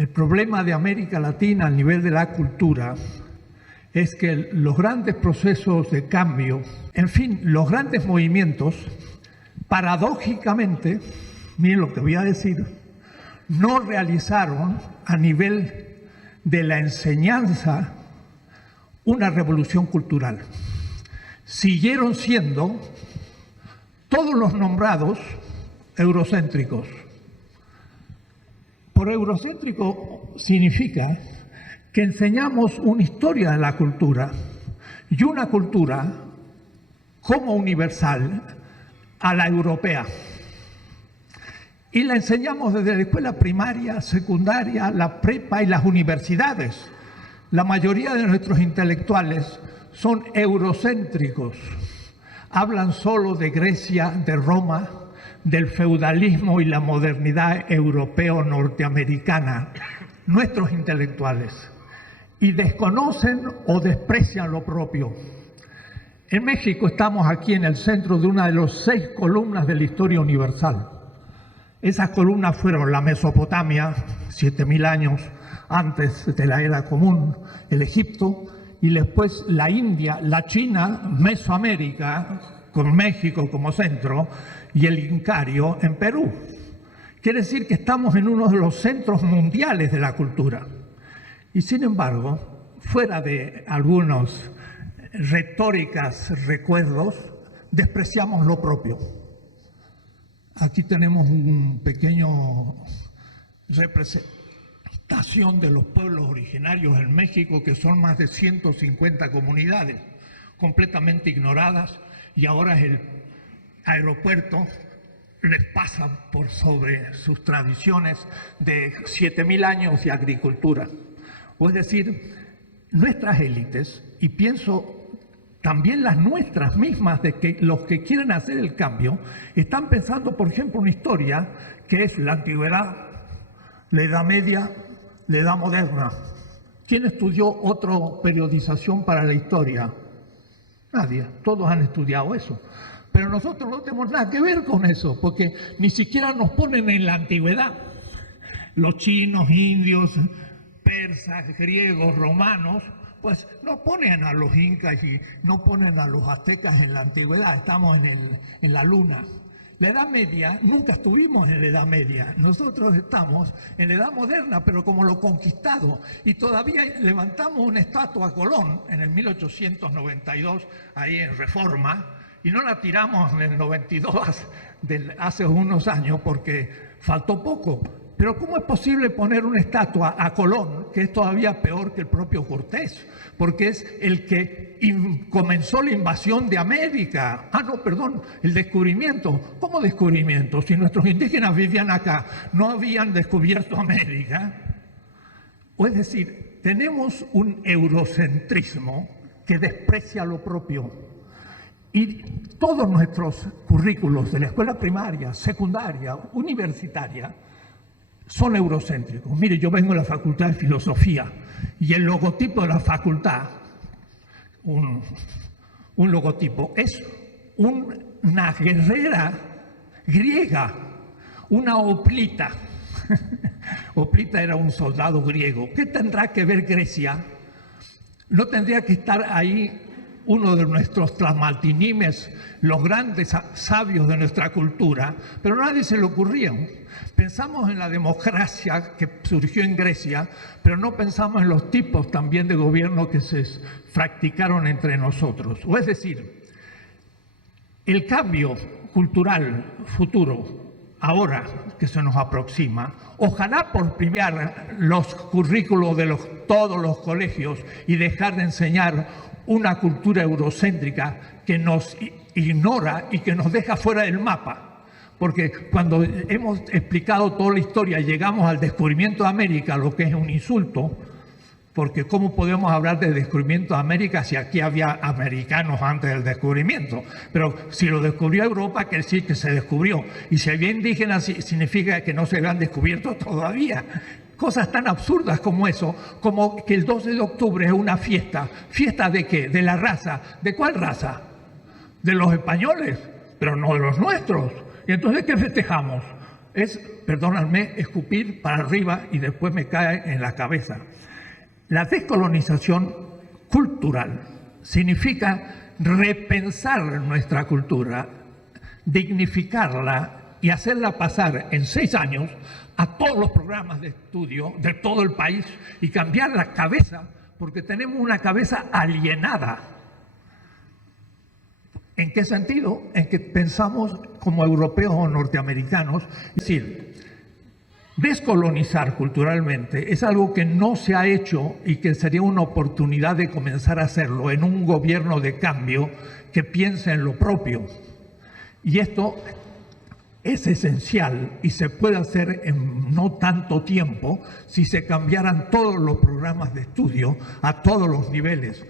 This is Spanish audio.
El problema de América Latina a nivel de la cultura es que los grandes procesos de cambio, en fin, los grandes movimientos, paradójicamente, miren lo que voy a decir, no realizaron a nivel de la enseñanza una revolución cultural. Siguieron siendo todos los nombrados eurocéntricos. Por eurocéntrico significa que enseñamos una historia de la cultura y una cultura como universal a la europea. Y la enseñamos desde la escuela primaria, secundaria, la prepa y las universidades. La mayoría de nuestros intelectuales son eurocéntricos. Hablan solo de Grecia, de Roma, del feudalismo y la modernidad europeo-norteamericana, nuestros intelectuales, y desconocen o desprecian lo propio. En México estamos aquí en el centro de una de las 6 columnas de la historia universal. Esas columnas fueron la Mesopotamia, 7000 años antes de la era común, el Egipto, y después la India, la China, Mesoamérica, con México como centro, y el Incario en Perú. Quiere decir que estamos en uno de los centros mundiales de la cultura. Y sin embargo, fuera de algunos retóricas recuerdos, despreciamos lo propio. Aquí tenemos un pequeño representación de los pueblos originarios en México, que son más de 150 comunidades completamente ignoradas, y ahora el aeropuerto les pasa por sobre sus tradiciones de 7000 años de agricultura. O es decir, nuestras élites, y pienso también las nuestras mismas, de que los que quieren hacer el cambio, están pensando, por ejemplo, una historia que es la antigüedad, la Edad Media, la Edad Moderna. ¿Quién estudió otra periodización para la historia? Nadie, todos han estudiado eso. Pero nosotros no tenemos nada que ver con eso, porque ni siquiera nos ponen en la antigüedad. Los chinos, indios, persas, griegos, romanos, pues no ponen a los incas y no ponen a los aztecas en la antigüedad, estamos en la luna. La Edad Media, nunca estuvimos en la Edad Media, nosotros estamos en la Edad Moderna, pero como lo conquistado, y todavía levantamos una estatua a Colón en el 1892, ahí en Reforma, y no la tiramos en el 92, hace unos años, porque faltó poco. Pero ¿cómo es posible poner una estatua a Colón, que es todavía peor que el propio Cortés? Porque es el que comenzó la invasión de América. Ah, no, perdón, el descubrimiento. ¿Cómo descubrimiento? Si nuestros indígenas vivían acá, no habían descubierto América. O es decir, tenemos un eurocentrismo que desprecia lo propio. Y todos nuestros currículos de la escuela primaria, secundaria, universitaria, son eurocéntricos. Mire, yo vengo de la Facultad de Filosofía y el logotipo de la facultad, un logotipo, es una guerrera griega, una hoplita. Hoplita era un soldado griego. ¿Qué tendrá que ver Grecia? ¿No tendría que estar ahí uno de nuestros tlamaltinimes, los grandes sabios de nuestra cultura? Pero a nadie se le ocurría. Pensamos en la democracia que surgió en Grecia, pero no pensamos en los tipos también de gobierno que se practicaron entre nosotros. O es decir, el cambio cultural futuro, ahora que se nos aproxima, ojalá por premiar los currículos de todos los colegios y dejar de enseñar una cultura eurocéntrica que nos ignora y que nos deja fuera del mapa. Porque cuando hemos explicado toda la historia y llegamos al descubrimiento de América, lo que es un insulto, porque ¿cómo podemos hablar de descubrimiento de América si aquí había americanos antes del descubrimiento? Pero si lo descubrió Europa, quiere decir que se descubrió. Y si había indígenas, significa que no se habían descubierto todavía. Cosas tan absurdas como eso, como que el 12 de octubre es una fiesta. ¿Fiesta de qué? De la raza. ¿De cuál raza? De los españoles, pero no de los nuestros. ¿Y entonces qué festejamos? es, perdónenme, escupir para arriba y después me cae en la cabeza. La descolonización cultural significa repensar nuestra cultura, dignificarla y hacerla pasar en 6 años a todos los programas de estudio de todo el país y cambiar la cabeza, porque tenemos una cabeza alienada. ¿En qué sentido? En que pensamos como europeos o norteamericanos. Es decir, descolonizar culturalmente es algo que no se ha hecho y que sería una oportunidad de comenzar a hacerlo en un gobierno de cambio que piense en lo propio. Y esto es esencial y se puede hacer en no tanto tiempo si se cambiaran todos los programas de estudio a todos los niveles.